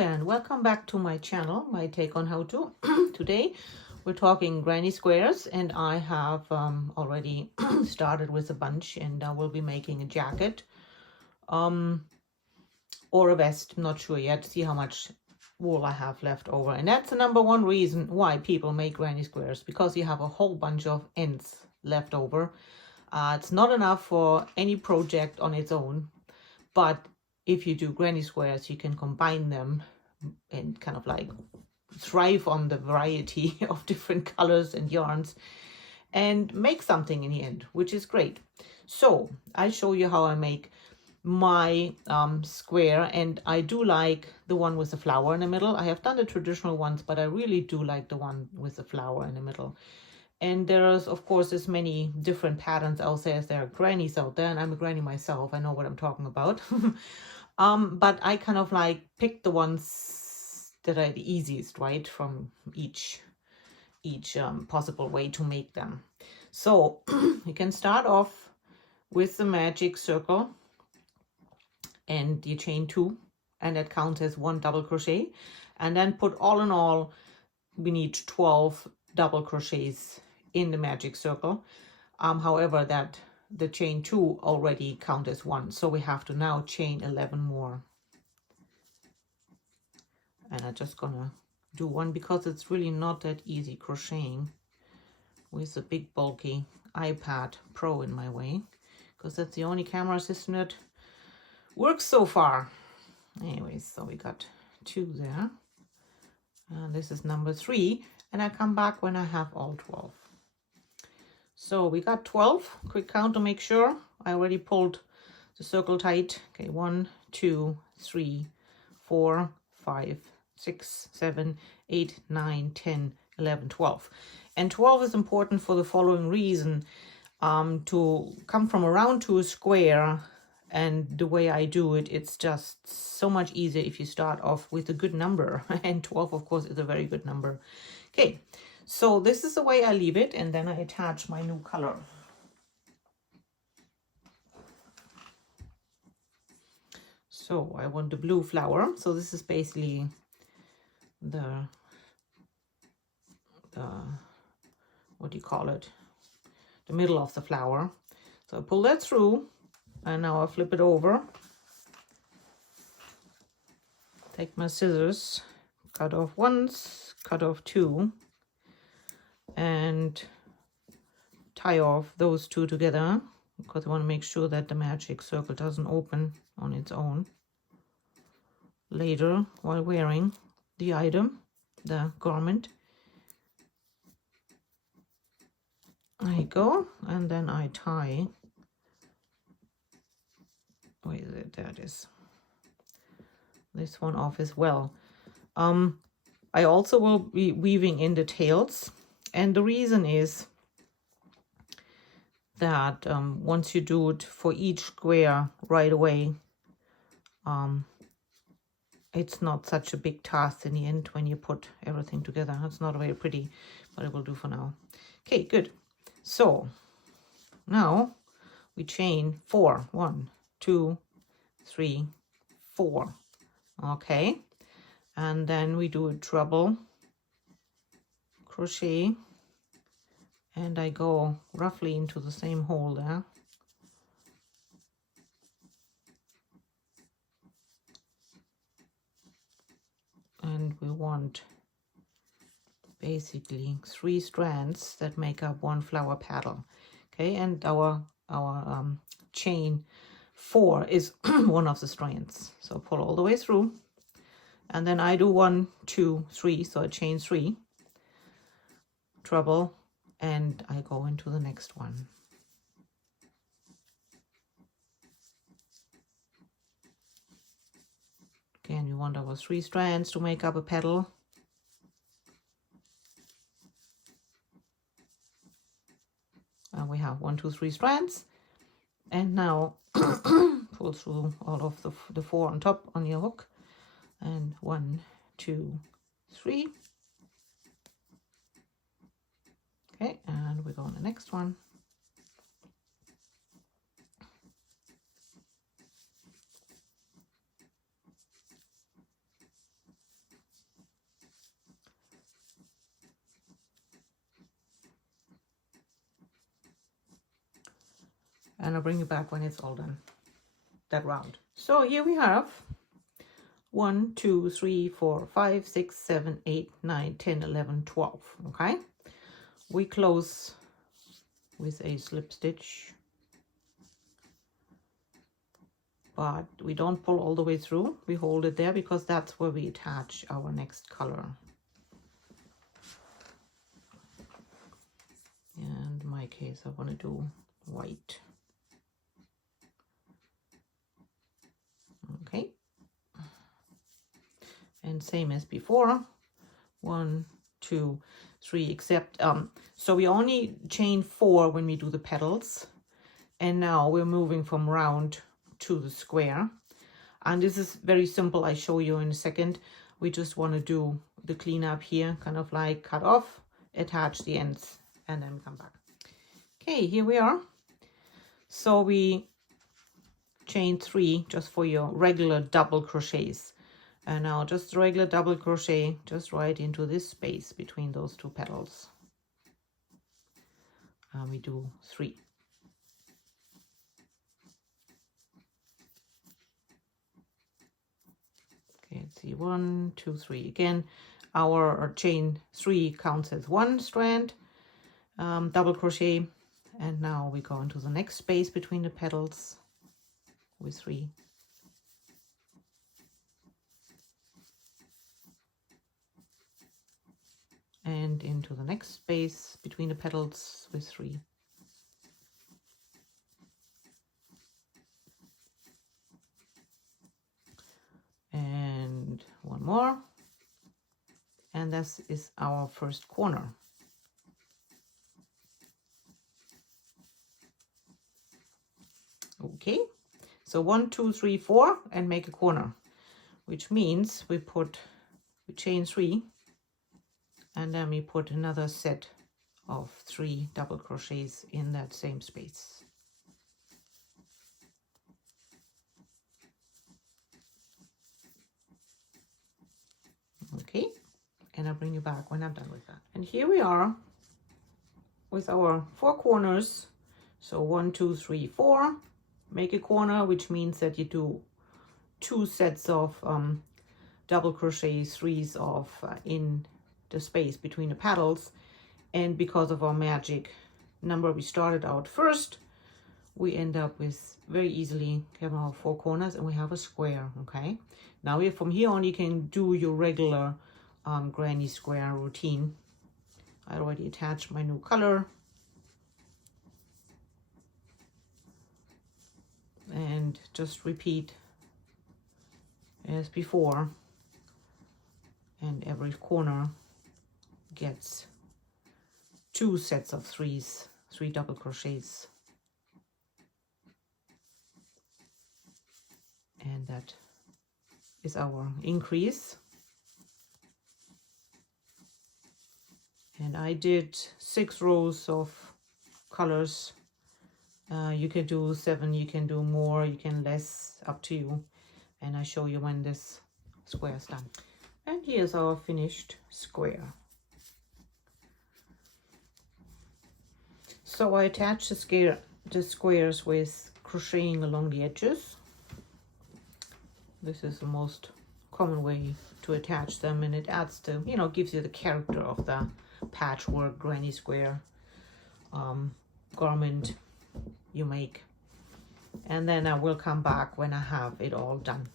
there and welcome back to my channel, my take on how to. Today we're talking granny squares, and I have already started with a bunch, and I will be making a jacket or a vest. I'm not sure yet. See how much wool I have left over, and that's the number one reason why people make granny squares, because you have a whole bunch of ends left over. It's not enough for any project on its own, but if you do granny squares, you can combine them and kind of like thrive on the variety of different colors and yarns and make something in the end, which is great. So I show you how I make my square, and I do like the one with the flower in the middle. I have done the traditional ones, but I really do like the one with the flower in the middle. And there's, of course, as many different patterns out there as there are grannies out there, and I'm a granny myself. I know what I'm talking about. But I kind of like picked the ones that are the easiest, right, from each possible way to make them. So you can start off with the magic circle, and you chain 2, and that counts as 1 double crochet, and then put all in all, we need 12 double crochets in the magic circle. However, that the chain 2 already count as 1, so we have to now chain 11 more. And I'm just gonna do 1 because it's really not that easy crocheting with a big bulky iPad Pro in my way, because that's the only camera system that works so far. Anyways, so we got 2 there, and this is number 3, and I come back when I have all 12. So we got 12. Quick count to make sure I already pulled the circle tight. Okay, 1, 2, 3, 4, 5, 6, 7, 8, 9, 10, 11, 12. And 12 is important for the following reason. To come from a round to a square, and the way I do it, it's just so much easier if you start off with a good number. And 12, of course, is a very good number. Okay, so this is the way I leave it, and then I attach my new color. So I want the blue flower. So this is basically the what do you call it? The middle of the flower. So I pull that through, and now I flip it over. Take my scissors, cut off once, cut off 2, and tie off those 2 together, because I want to make sure that the magic circle doesn't open on its own later while wearing the item, the garment. There you go. And then I tie, where is it? There it is. This one off as well. I also will be weaving in the tails, and the reason is that once you do it for each square right away, it's not such a big task in the end when you put everything together. It's not very pretty, but it will do for now. Okay, good. So now we chain 4. 1, 2, 3, 4. Okay, and then we do a treble crochet, and I go roughly into the same hole there. And we want basically 3 strands that make up 1 flower petal. Okay, and our chain 4 is one of the strands. So pull all the way through, and then I do 1, 2, 3. So I chain 3, treble, and I go into the next one. Again, we want our 3 strands to make up a petal. And we have 1, 2, 3 strands. And now pull through all of the 4 on top on your hook. And 1, 2, 3. Okay, and we go on the next one. and I'll bring you back when it's all done, that round. So here we have 1, 2, 3, 4, 5, 6, 7, 8, 9, 10, 11, 12. Okay, we close with a slip stitch, but we don't pull all the way through. We hold it there because that's where we attach our next color. And in my case, I want to do white. Okay. And same as before, 1, 2, 3, except, so we only chain 4 when we do the petals. And now we're moving from round to the square. And this is very simple. I show you in a second. We just want to do the cleanup here, kind of like cut off, attach the ends, and then come back. Okay, here we are. So we chain 3 just for your regular double crochets. And now just regular double crochet just right into this space between those 2 petals. And we do 3. Okay, let's see, 1, 2, 3. Again, our chain 3 counts as 1 strand, double crochet, and now we go into the next space between the petals with 3. And into the next space between the petals with 3. And 1 more. And this is our first corner. Okay, so 1, 2, 3, 4, and make a corner, which means we chain 3. And then we put another set of 3 double crochets in that same space. Okay, and I'll bring you back when I'm done with that. And here we are with our 4 corners. So 1, 2, 3, 4. Make a corner, which means that you do 2 sets of double crochets, 3s of in the space between the petals. And because of our magic number we started out first, we end up with very easily having our 4 corners, and we have a square. Okay, now from here on you can do your regular granny square routine. I already attached my new color, and just repeat as before, and every corner gets 2 sets of 3s, 3 double crochets, and that is our increase. And I did 6 rows of colors. You can do 7, you can do more, you can less, up to you. And I show you when this square is done. And here's our finished square. So I attach the squares with crocheting along the edges. This is the most common way to attach them, and it adds to, you know, gives you the character of the patchwork granny square garment you make. And then I will come back when I have it all done.